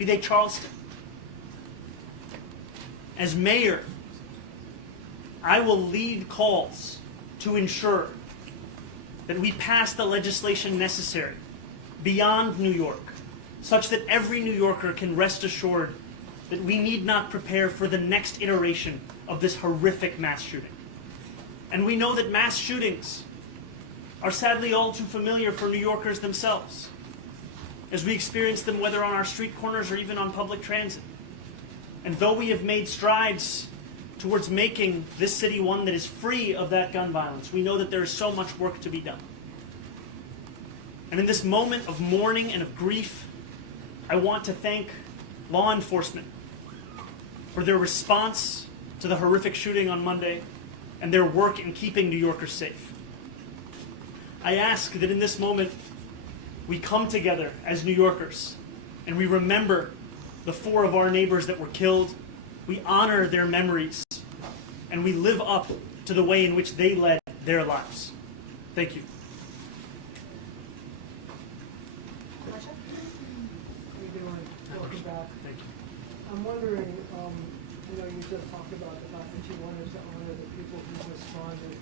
be they Charleston. As mayor, I will lead calls to ensure that we pass the legislation necessary beyond New York, such that every New Yorker can rest assured that we need not prepare for the next iteration of this horrific mass shooting. And we know that mass shootings are sadly all too familiar for New Yorkers themselves, as we experience them whether on our street corners or even on public transit. And though we have made strides towards making this city one that is free of that gun violence, we know that there is so much work to be done. And in this moment of mourning and of grief, I want to thank law enforcement for their response to the horrific shooting on Monday and their work in keeping New Yorkers safe. I ask that in this moment we come together as New Yorkers and we remember the 4 of our neighbors that were killed, we honor their memories, and we live up to the way in which they led their lives. Thank you. Welcome back. Thank you. I'm wondering, you just talked about the fact that you wanted to honor the people who responded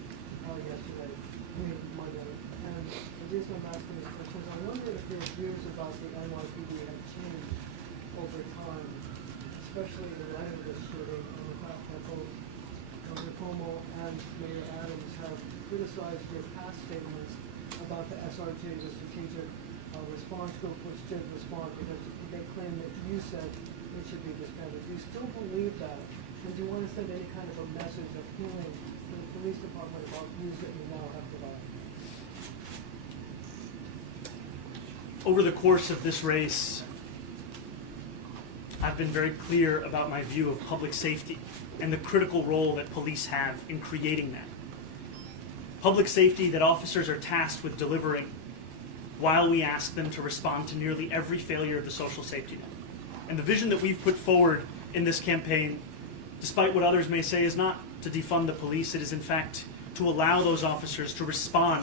yesterday, Monday. And the reason I'm asking this question is I wonder if your views about the NYPD have changed over time, especially in light of this shooting, and the fact that both Governor Cuomo and Mayor Adams have criticized your past statements about the SRG, the Strategic Response Group, which did respond because they claim that you said it should be disbanded. Do you still believe that? And do you want to send any kind of a message of healing to the police department about views that you now have provided? Over the course of this race, I've been very clear about my view of public safety and the critical role that police have in creating that. Public safety that officers are tasked with delivering while we ask them to respond to nearly every failure of the social safety net. And the vision that we've put forward in this campaign, despite what others may say, is not to defund the police. It is in fact to allow those officers to respond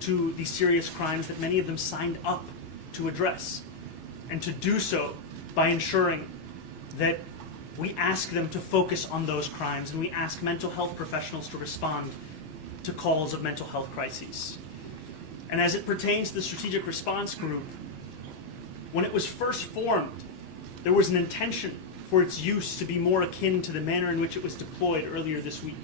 to the serious crimes that many of them signed up to address, and to do so by ensuring that we ask them to focus on those crimes, and we ask mental health professionals to respond to calls of mental health crises. And as it pertains to the Strategic Response Group, when it was first formed, there was an intention for its use to be more akin to the manner in which it was deployed earlier this week.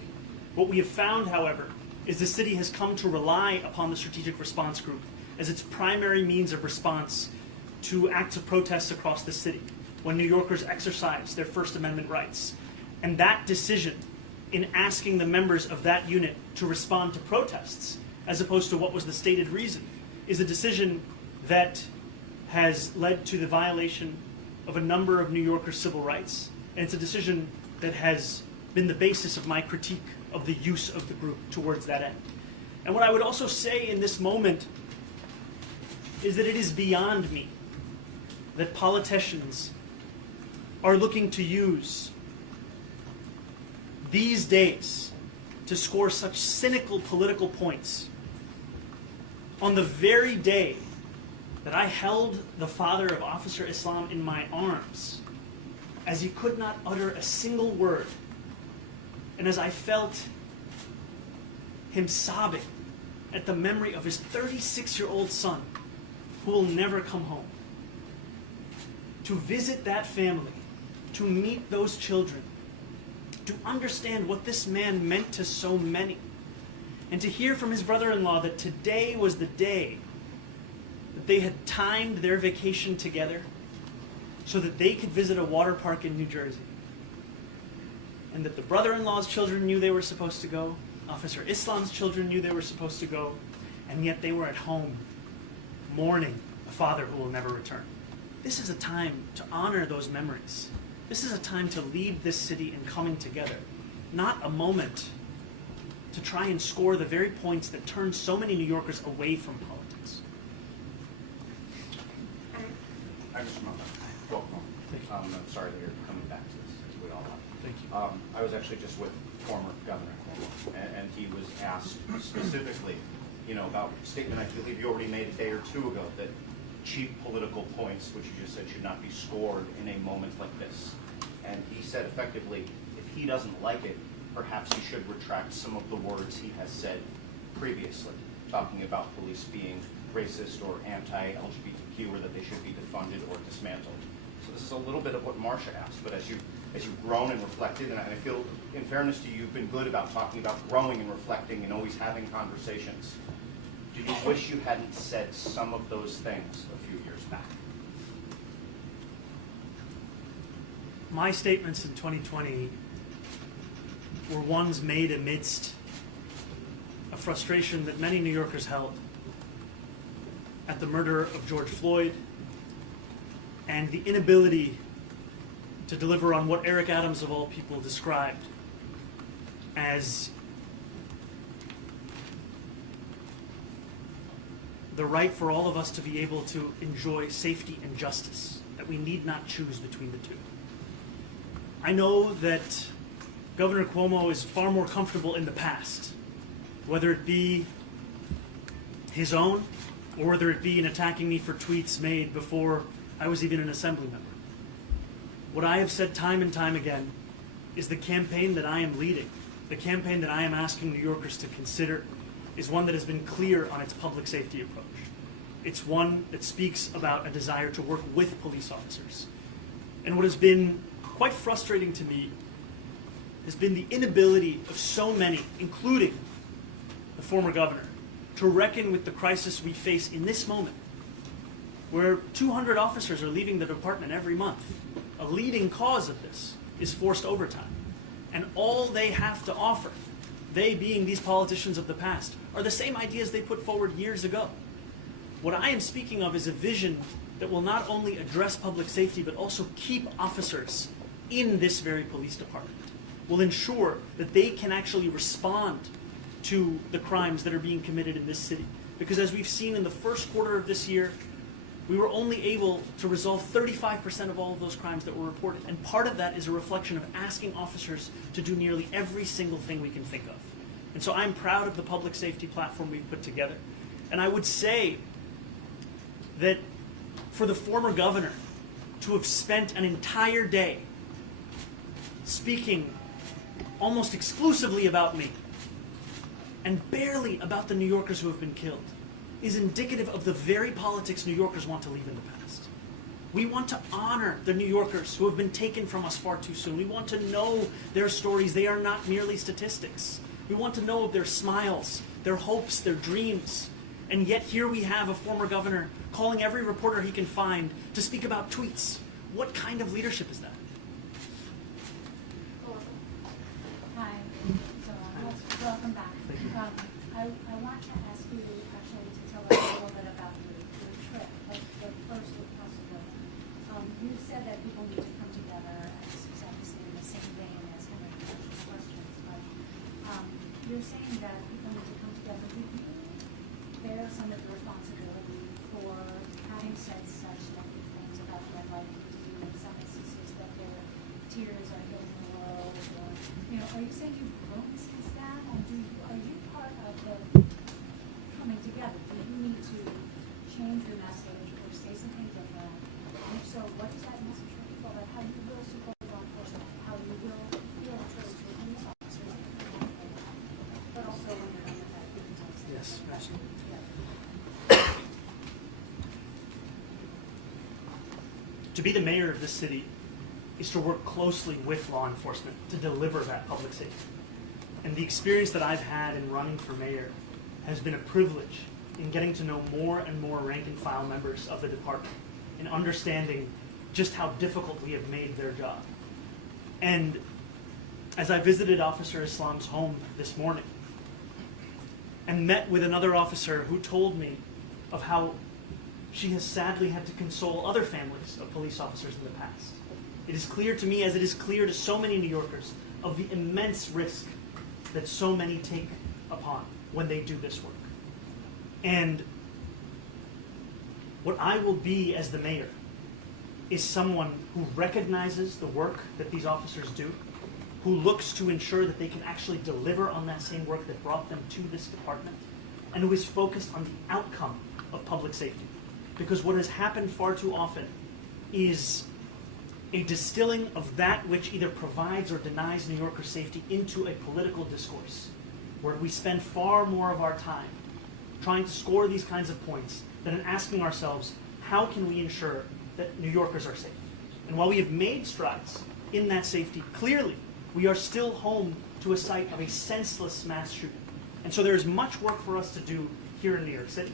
What we have found, however, is the city has come to rely upon the Strategic Response Group as its primary means of response to acts of protest across the city when New Yorkers exercise their First Amendment rights. And that decision in asking the members of that unit to respond to protests, as opposed to what was the stated reason, is a decision that has led to the violation of a number of New Yorkers' civil rights. And it's a decision that has been the basis of my critique of the use of the group towards that end. And what I would also say in this moment is that it is beyond me that politicians are looking to use these days to score such cynical political points on the very day that I held the father of Officer Islam in my arms, as he could not utter a single word, and as I felt him sobbing at the memory of his 36-year-old son who will never come home. To visit that family, to meet those children, to understand what this man meant to so many, and to hear from his brother-in-law that today was the day that they had timed their vacation together so that they could visit a water park in New Jersey. And that the brother-in-law's children knew they were supposed to go, Officer Islam's children knew they were supposed to go, and yet they were at home mourning a father who will never return. This is a time to honor those memories. This is a time to lead this city in coming together, not a moment to try and score the very points that turn so many New Yorkers away from politics. I just remember. Welcome. I'm sorry that you're coming back to this, as we all are. Thank you. I was actually just with former Governor Cuomo, and he was asked specifically, about a statement I believe you already made a day or two ago, that cheap political points, which you just said should not be scored in a moment like this. And he said effectively, if he doesn't like it, perhaps he should retract some of the words he has said previously, talking about police being racist or anti-LGBTQ, or that they should be defunded or dismantled. So this is a little bit of what Marcia asked, but as you've grown and reflected, and I feel, in fairness to you, you've been good about talking about growing and reflecting and always having conversations. Do you wish you hadn't said some of those things a few years back? My statements in 2020 were ones made amidst a frustration that many New Yorkers held at the murder of George Floyd and the inability to deliver on what Eric Adams, of all people, described as the right for all of us to be able to enjoy safety and justice, that we need not choose between the two. I know that Governor Cuomo is far more comfortable in the past, whether it be his own or whether it be in attacking me for tweets made before I was even an assembly member. What I have said time and time again is the campaign that I am leading, the campaign that I am asking New Yorkers to consider, is one that has been clear on its public safety approach. It's one that speaks about a desire to work with police officers. And what has been quite frustrating to me has been the inability of so many, including the former governor, to reckon with the crisis we face in this moment, where 200 officers are leaving the department every month. A leading cause of this is forced overtime. And all they have to offer, they being these politicians of the past, are the same ideas they put forward years ago. What I am speaking of is a vision that will not only address public safety, but also keep officers in this very police department, will ensure that they can actually respond to the crimes that are being committed in this city. Because as we've seen in the first quarter of this year, we were only able to resolve 35% of all of those crimes that were reported. And part of that is a reflection of asking officers to do nearly every single thing we can think of. And so I'm proud of the public safety platform we've put together. And I would say that for the former governor to have spent an entire day speaking almost exclusively about me and barely about the New Yorkers who have been killed is indicative of the very politics New Yorkers want to leave in the past. We want to honor the New Yorkers who have been taken from us far too soon. We want to know their stories. They are not merely statistics. We want to know of their smiles, their hopes, their dreams. And yet here we have a former governor calling every reporter he can find to speak about tweets. What kind of leadership is that? Hi, so welcome back. I want to ask you actually to tell us a little bit about your trip, but first if possible. You said that people need to come together as obviously in the same vein as Henry Marshall's questions, but you're saying that people need to come together. Do you bear some of the responsibility for having said such negative things about the NYPD, in some instances that their tears are hitting the world, or, are you saying you've grown since that? And are you part of the coming together? Do you need to change your message or say something different? And if so, what is that message for people about how you will support law enforcement, how you will feel towards your police officers, but also when you're in that business? Yes, absolutely. To be the mayor of this city is to work closely with law enforcement to deliver that public safety. And the experience that I've had in running for mayor has been a privilege in getting to know more and more rank and file members of the department and understanding just how difficult we have made their job. And as I visited Officer Islam's home this morning and met with another officer who told me of how she has sadly had to console other families of police officers in the past, it is clear to me, as it is clear to so many New Yorkers, of the immense risk that so many take upon when they do this work. And what I will be as the mayor is someone who recognizes the work that these officers do, who looks to ensure that they can actually deliver on that same work that brought them to this department, and who is focused on the outcome of public safety. because what has happened far too often is a distilling of that which either provides or denies New Yorkers safety into a political discourse, where we spend far more of our time trying to score these kinds of points than in asking ourselves, how can we ensure that New Yorkers are safe? And while we have made strides in that safety, clearly we are still home to a site of a senseless mass shooting. And so there is much work for us to do here in New York City.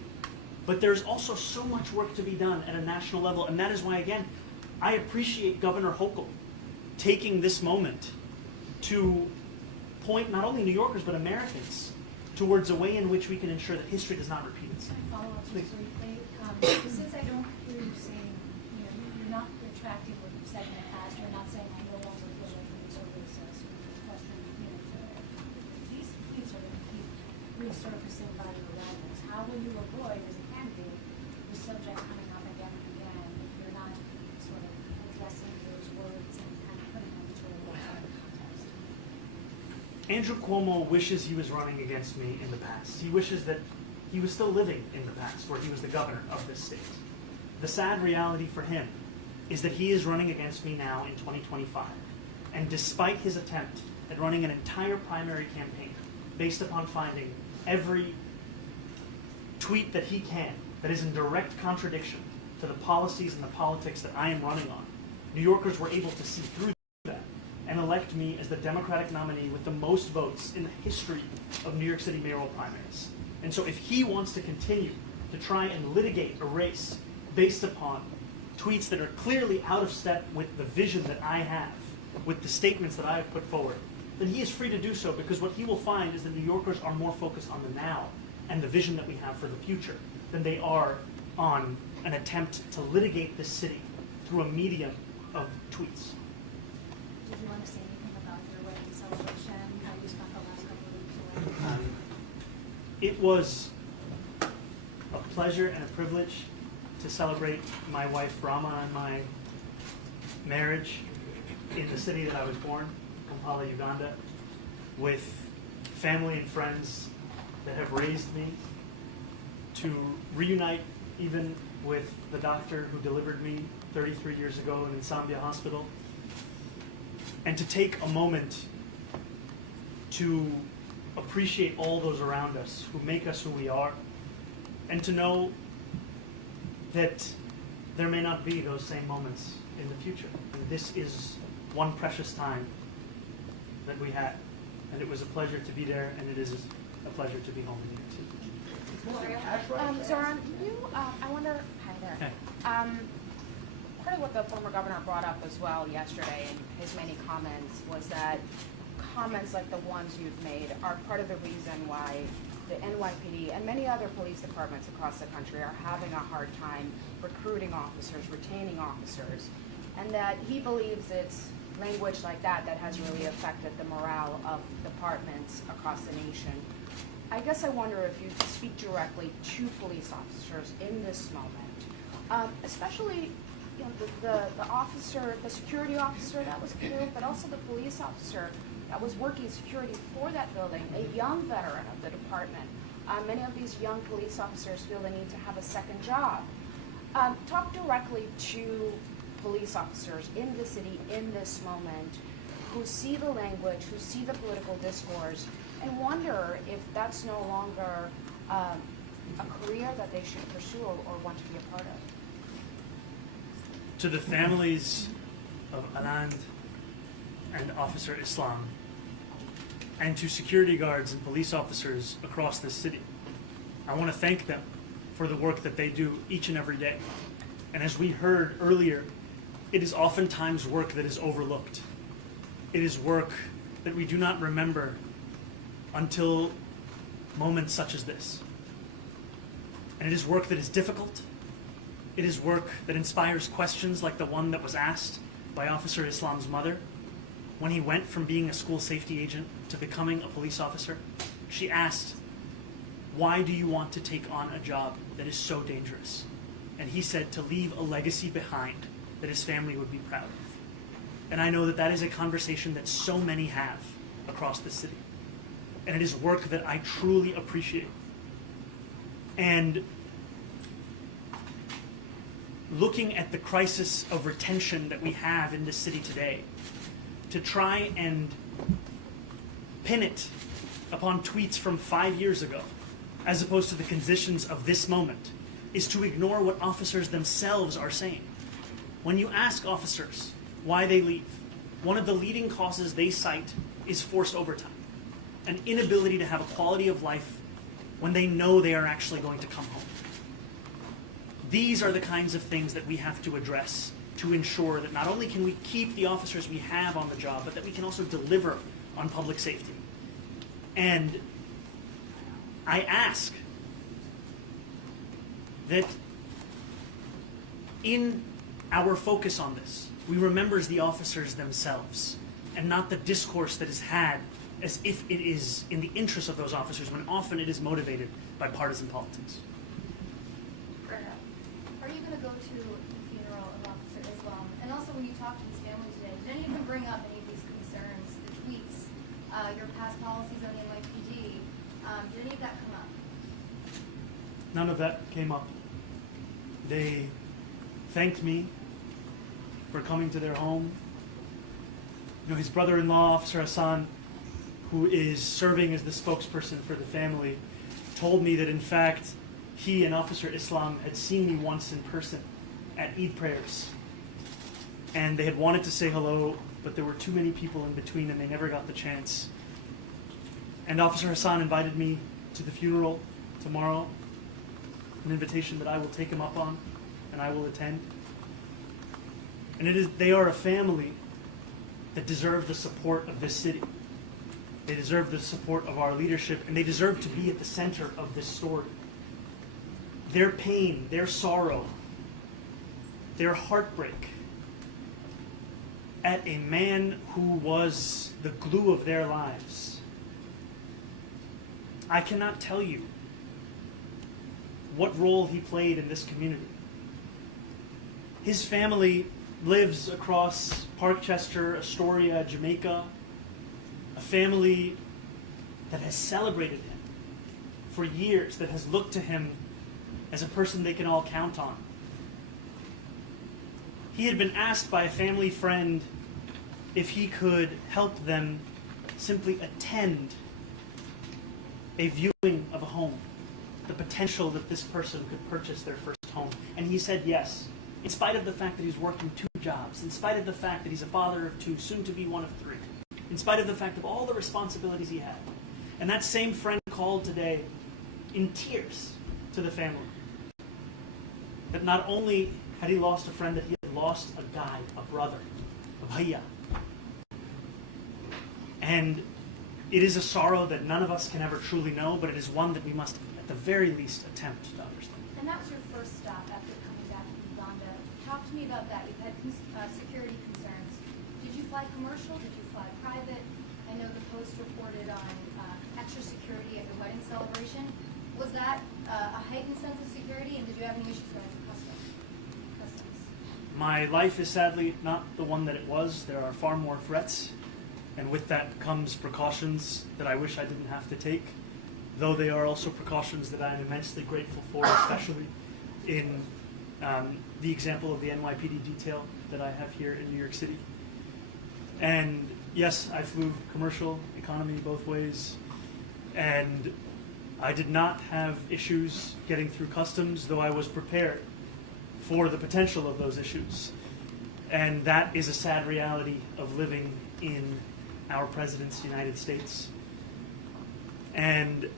But there's also so much work to be done at a national level, and that is why, again, I appreciate Governor Hochul taking this moment to point not only New Yorkers but Americans towards a way in which we can ensure that history does not repeat itself. Can I follow up just Please. briefly? Since I don't hear you saying, you're not retracting what you've said in the past, you're not saying I no longer feel like it's over recess, question, these tweets are going to keep resurfacing by your rivals. How will you avoid, as a candidate, the subject coming up again and again if you're not sort of addressing those words and kind of putting them to a wider context? Andrew Cuomo wishes he was running against me in the past. He wishes that he was still living in the past, where he was the governor of this state. The sad reality for him is that he is running against me now in 2025. And despite his attempt at running an entire primary campaign based upon finding every tweet that he can that is in direct contradiction to the policies and the politics that I am running on, New Yorkers were able to see through that and elect me as the Democratic nominee with the most votes in the history of New York City mayoral primaries. And so if he wants to continue to try and litigate a race based upon tweets that are clearly out of step with the vision that I have, with the statements that I have put forward, then he is free to do so, because what he will find is that New Yorkers are more focused on the now and the vision that we have for the future than they are on an attempt to litigate this city through a medium of tweets. Did you want to say anything about your wedding celebration, how you spent the last couple of weeks away? It was a pleasure and a privilege to celebrate my wife Rama and my marriage in the city that I was born, Kampala, Uganda, with family and friends that have raised me, to reunite even with the doctor who delivered me 33 years ago in Nsambia Hospital, and to take a moment to appreciate all those around us who make us who we are, and to know that there may not be those same moments in the future. And this is one precious time that we had, and it was a pleasure to be there, and it is a pleasure to be home in New York City. Zohran, I wonder, hi there. Hey. Part of what the former governor brought up as well yesterday in his many comments was that comments like the ones you've made are part of the reason why the NYPD and many other police departments across the country are having a hard time recruiting officers, retaining officers, and that he believes it's language like that that has really affected the morale of departments across the nation. I guess I wonder if you could speak directly to police officers in this moment, especially the officer, the security officer that was killed, but also the police officer that was working security for that building, a young veteran of the department. Many of these young police officers feel the need to have a second job. Talk directly to police officers in the city in this moment who see the language, who see the political discourse, and wonder if that's no longer a career that they should pursue or want to be a part of. To the families of Anand and Officer Islam, and to security guards and police officers across this city, I want to thank them for the work that they do each and every day. And as we heard earlier, it is oftentimes work that is overlooked. It is work that we do not remember until moments such as this. And it is work that is difficult. It is work that inspires questions like the one that was asked by Officer Islam's mother when he went from being a school safety agent to becoming a police officer. She asked, "Why do you want to take on a job that is so dangerous?" And he said, "To leave a legacy behind that his family would be proud of." And I know that that is a conversation that so many have across the city. And it is work that I truly appreciate. And looking at the crisis of retention that we have in this city today, to try and pin it upon tweets from 5 years ago, as opposed to the conditions of this moment, is to ignore what officers themselves are saying. When you ask officers why they leave, one of the leading causes they cite is forced overtime, an inability to have a quality of life when they know they are actually going to come home. These are the kinds of things that we have to address to ensure that not only can we keep the officers we have on the job, but that we can also deliver on public safety. And I ask that in our focus on this, we remember the officers themselves and not the discourse that is had as if it is in the interest of those officers, when often it is motivated by partisan politics. Are you going to go to the funeral of Officer Islam? And also, when you talked to his family today, did any of them bring up any of these concerns, the tweets, your past policies on the NYPD? Did any of that come up? None of that came up. They thanked me for coming to their home. You know, his brother-in-law, Officer Hassan, who is serving as the spokesperson for the family, told me that in fact he and Officer Islam had seen me once in person at Eid prayers. And they had wanted to say hello, but there were too many people in between and they never got the chance. And Officer Hassan invited me to the funeral tomorrow, an invitation that I will take him up on and I will attend. And they are a family that deserve the support of this city. They deserve the support of our leadership, and they deserve to be at the center of this story. Their pain, their sorrow, their heartbreak at a man who was the glue of their lives. I cannot tell you what role he played in this community. His family lives across Parkchester, Astoria, Jamaica, a family that has celebrated him for years, that has looked to him as a person they can all count on. He had been asked by a family friend if he could help them simply attend a viewing of a home, the potential that this person could purchase their first home. And he said yes, in spite of the fact that he's working 2 jobs, in spite of the fact that he's a father of 2, soon to be one of 3, in spite of the fact of all the responsibilities he had. And that same friend called today in tears to the family. That not only had he lost a friend, that he had lost a guy, a brother, a bhaiya. And it is a sorrow that none of us can ever truly know, but it is one that we must, at the very least, attempt to understand. And that was your first stop after coming back from Uganda. Talk to me about that. You've had security concerns. Did you fly commercial? Did you fly private? I know the Post reported on extra security at your wedding celebration. Was that a heightened sense of security, and did you have any issues going through customs? My life is sadly not the one that it was. There are far more threats, and with that comes precautions that I wish I didn't have to take, though they are also precautions that I am immensely grateful for, especially in the example of the NYPD detail that I have here in New York City. And yes, I flew commercial, economy, both ways, and I did not have issues getting through customs, though I was prepared for the potential of those issues. And that is a sad reality of living in our president's United States. And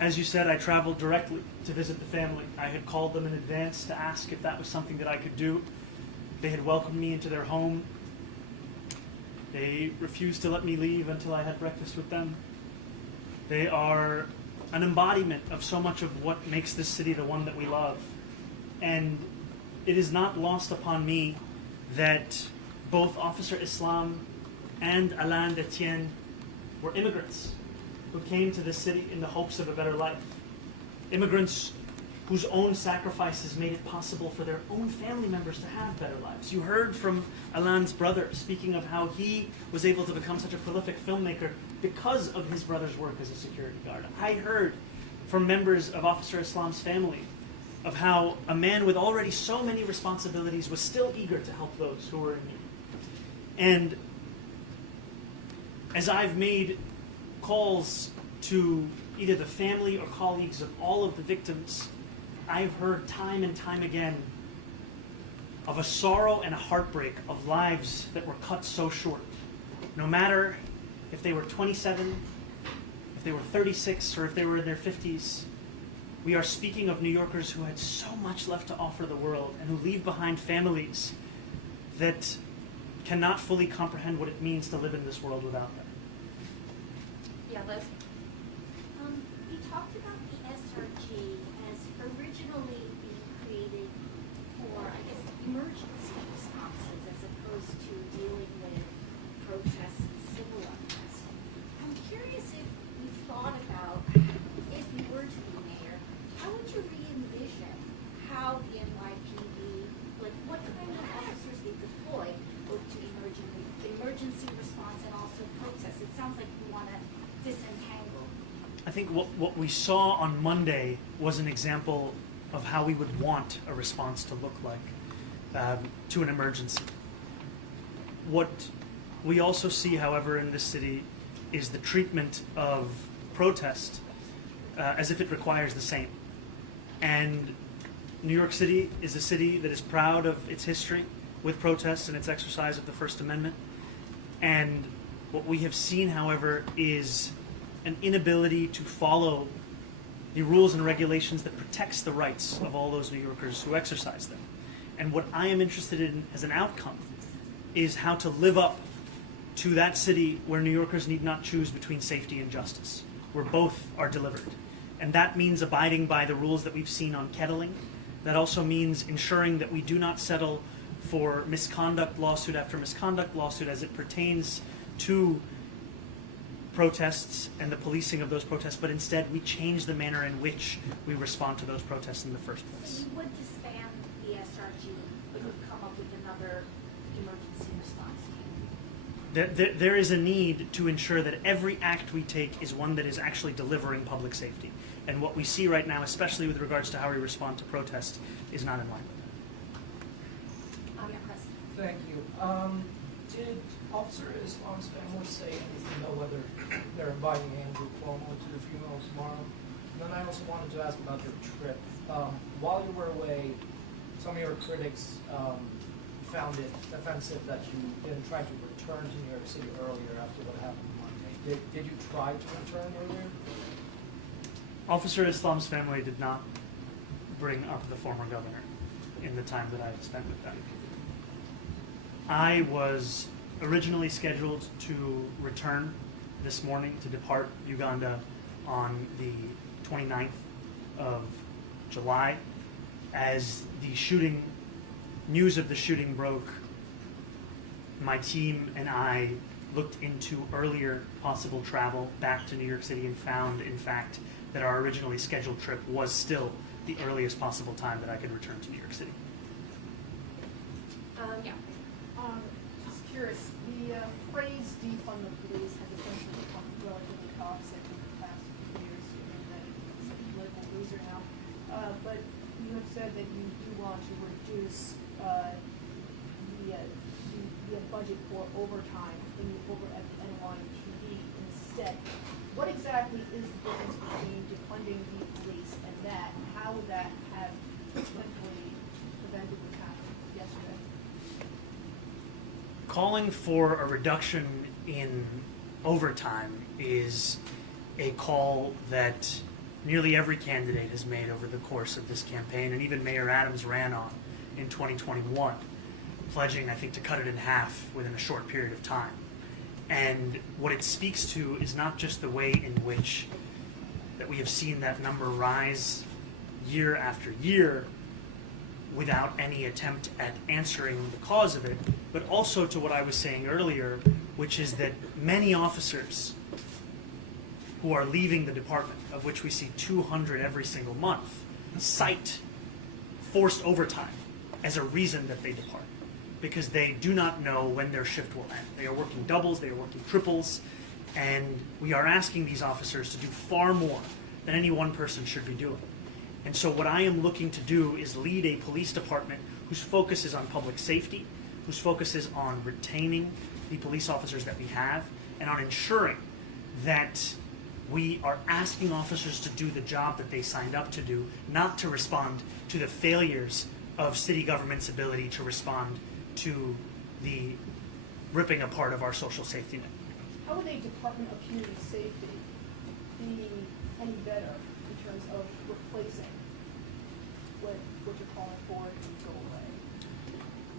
as you said, I traveled directly to visit the family. I had called them in advance to ask if that was something that I could do. They had welcomed me into their home. They refused to let me leave until I had breakfast with them. They are an embodiment of so much of what makes this city the one that we love. And it is not lost upon me that both Officer Islam and Alain Etienne were immigrants who came to this city in the hopes of a better life. Immigrants whose own sacrifices made it possible for their own family members to have better lives. You heard from Alain's brother speaking of how he was able to become such a prolific filmmaker because of his brother's work as a security guard. I heard from members of Officer Islam's family of how a man with already so many responsibilities was still eager to help those who were in need. And as I've made calls to either the family or colleagues of all of the victims, I've heard time and time again of a sorrow and a heartbreak of lives that were cut so short. No matter if they were 27, if they were 36, or if they were in their 50s, we are speaking of New Yorkers who had so much left to offer the world and who leave behind families that cannot fully comprehend what it means to live in this world without them. Yeah, Liz? You talked about the SRG as originally being created for, I guess, emergency responses as opposed to dealing with protests and civil unrest. I'm curious if you thought about, if you were to be mayor, how would you re-envision how the NYPD, like what kind of officers they deploy both to emergency response and also protests? It sounds like you want to disentangle. I think what we saw on Monday was an example of how we would want a response to look like to an emergency. What we also see, however, in this city is the treatment of protest as if it requires the same. And New York City is a city that is proud of its history with protests and its exercise of the First Amendment. And what we have seen, however, is an inability to follow the rules and regulations that protects the rights of all those New Yorkers who exercise them. And what I am interested in as an outcome is how to live up to that city where New Yorkers need not choose between safety and justice, where both are delivered. And that means abiding by the rules that we've seen on kettling. That also means ensuring that we do not settle for misconduct lawsuit after misconduct lawsuit as it pertains to protests and the policing of those protests, but instead we change the manner in which we respond to those protests in the first So place. you would disband the SRG, but you would come up with another emergency response team? There is a need to ensure that every act we take is one that is actually delivering public safety. And what we see right now, especially with regards to how we respond to protest, is not in line with that. Yeah, Chris. Thank you. Did Officer Islam's family say anything about whether they're inviting Andrew Cuomo to the funeral tomorrow? And then I also wanted to ask about your trip. While you were away, some of your critics found it offensive that you didn't try to return to New York City earlier after what happened Monday. Did you try to return earlier? Officer Islam's family did not bring up the former governor in the time that I spent with them. I was originally scheduled to return this morning to depart Uganda on the 29th of July. As the news of the shooting broke, my team and I looked into earlier possible travel back to New York City and found, in fact, that our originally scheduled trip was still the earliest possible time that I could return to New York City. Yeah. Just curious, the phrase defund the police has essentially become relatively toxic in the past few years, given that it's a political loser now. But you have said that you do want to reduce the budget for overtime over at the NYPD instead. What exactly is the difference between defunding the police and that? And how would that have potentially prevented what happened yesterday? Calling for a reduction in overtime is a call that nearly every candidate has made over the course of this campaign, and even Mayor Adams ran on in 2021, pledging, I think, to cut it in half within a short period of time. And what it speaks to is not just the way in which that we have seen that number rise year after year without any attempt at answering the cause of it, but also to what I was saying earlier, which is that many officers who are leaving the department, of which we see 200 every single month, cite forced overtime as a reason that they depart, because they do not know when their shift will end. They are working doubles, they are working triples, and we are asking these officers to do far more than any one person should be doing. And so what I am looking to do is lead a police department whose focus is on public safety, whose focus is on retaining the police officers that we have, and on ensuring that we are asking officers to do the job that they signed up to do, not to respond to the failures of city government's ability to respond to the ripping apart of our social safety net. How would a Department of Community Safety be any better in terms of replacing what you're calling for to go away?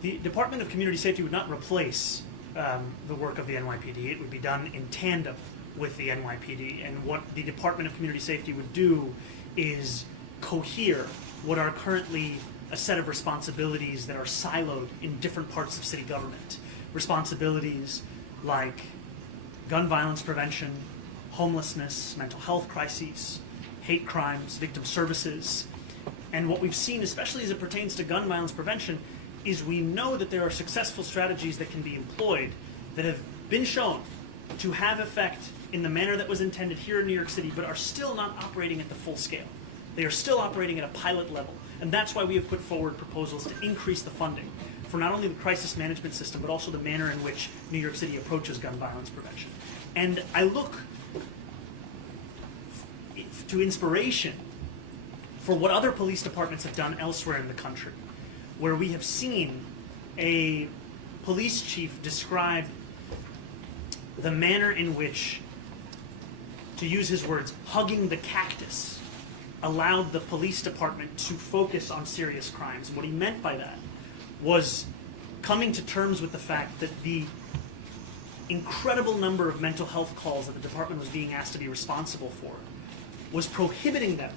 The Department of Community Safety would not replace the work of the NYPD. It would be done in tandem with the NYPD. And what the Department of Community Safety would do is cohere what are currently a set of responsibilities that are siloed in different parts of city government. Responsibilities like gun violence prevention, homelessness, mental health crises, hate crimes, victim services. And what we've seen, especially as it pertains to gun violence prevention, is we know that there are successful strategies that can be employed that have been shown to have effect in the manner that was intended here in New York City, but are still not operating at the full scale. They are still operating at a pilot level. And that's why we have put forward proposals to increase the funding for not only the crisis management system, but also the manner in which New York City approaches gun violence prevention. And I look to inspiration for what other police departments have done elsewhere in the country, where we have seen a police chief describe the manner in which, to use his words, hugging the cactus allowed the police department to focus on serious crimes. What he meant by that was coming to terms with the fact that the incredible number of mental health calls that the department was being asked to be responsible for was prohibiting them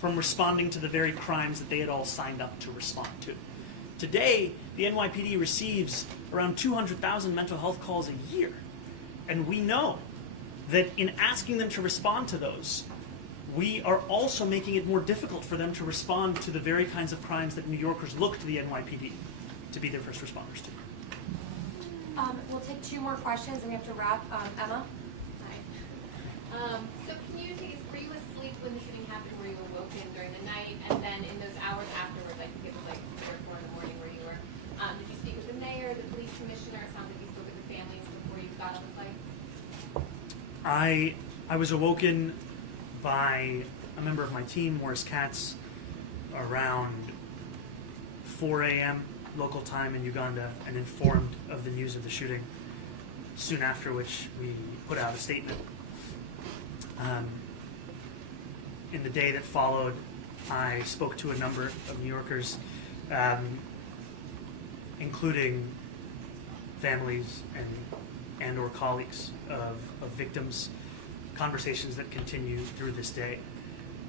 from responding to the very crimes that they had all signed up to respond to. Today, the NYPD receives around 200,000 mental health calls a year. And we know that in asking them to respond to those, we are also making it more difficult for them to respond to the very kinds of crimes that New Yorkers look to the NYPD to be their first responders to. We'll take two more questions and we have to wrap. Emma? Hi. So can you take us, were you asleep when the shooting happened? Were you awoken during the night? And then in those hours afterwards, I think it was like 3 or 4 in the morning where you were, did you speak with the mayor, the police commissioner? It sounds like you spoke with the families before you got on the flight. I was awoken by a member of my team, Morris Katz, around 4 a.m. local time in Uganda, and informed of the news of the shooting, soon after which we put out a statement. In the day that followed, I spoke to a number of New Yorkers, including families and or colleagues of victims, conversations that continue through this day.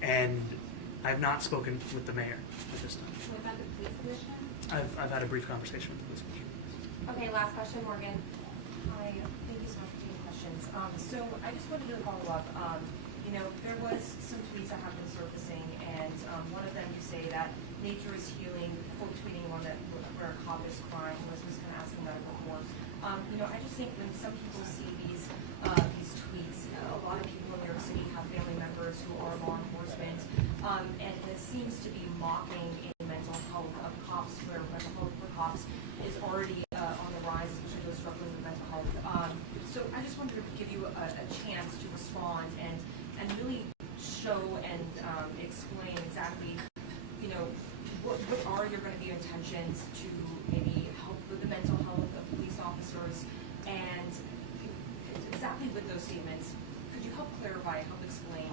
And I've not spoken with the mayor at this time. What about the police commissioner? I've had a brief conversation with the police commissioner. Okay, last question, Morgan. Hi, thank you so much for taking questions. So I just wanted to follow up. There was some tweets that have been surfacing, and one of them you say that nature is healing, quote tweeting one that where a cop is crying, was kind of asking about it before. I just think when some people see these tweets, a lot of people in New York City have family members who are law enforcement, and it seems to be mocking in mental health of cops, where mental health for cops is already on the rise, especially those struggling with mental health. So I just wanted to give you a chance to respond and really show and explain exactly, what are your going to be intentions to maybe help with the mental health of police officers, and exactly with those statements, could you help clarify, help explain,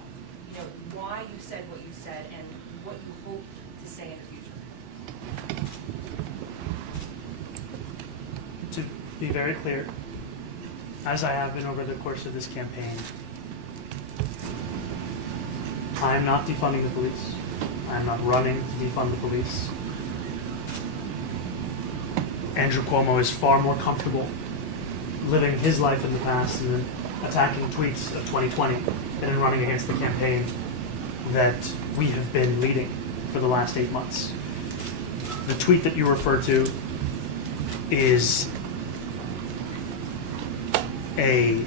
why you said what you said and what you hope to say in the future? To be very clear, as I have been over the course of this campaign, I am not defunding the police. I am not running to defund the police. Andrew Cuomo is far more comfortable living his life in the past and then attacking tweets of 2020 than in running against the campaign that we have been leading for the last 8 months. The tweet that you refer to is a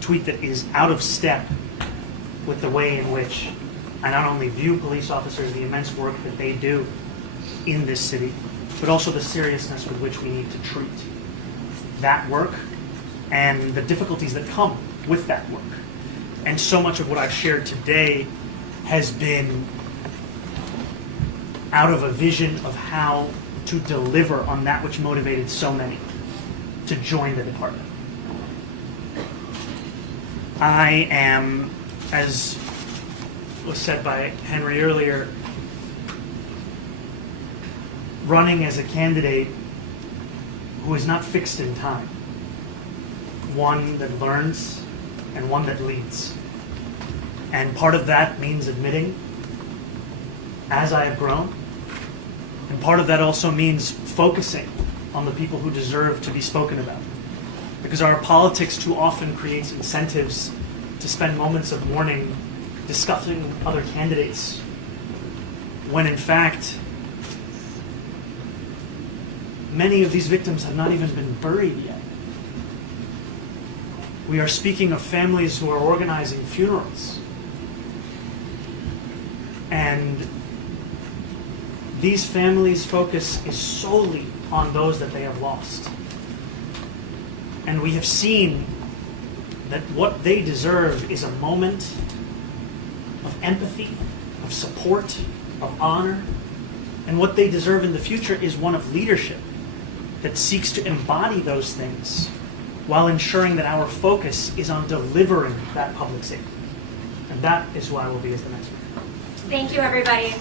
tweet that is out of step with the way in which I not only view police officers, the immense work that they do in this city, but also the seriousness with which we need to treat that work and the difficulties that come with that work. And so much of what I've shared today has been out of a vision of how to deliver on that which motivated so many to join the department. I am, as was said by Henry earlier, running as a candidate who is not fixed in time, one that learns and one that leads. And part of that means admitting, as I have grown, and part of that also means focusing on the people who deserve to be spoken about. Because our politics too often creates incentives to spend moments of mourning discussing other candidates, when in fact, many of these victims have not even been buried yet. We are speaking of families who are organizing funerals. And these families' focus is solely on those that they have lost. And we have seen that what they deserve is a moment of empathy, of support, of honor. And what they deserve in the future is one of leadership that seeks to embody those things while ensuring that our focus is on delivering that public safety. And that is who I will be as the next mayor. Thank you, everybody.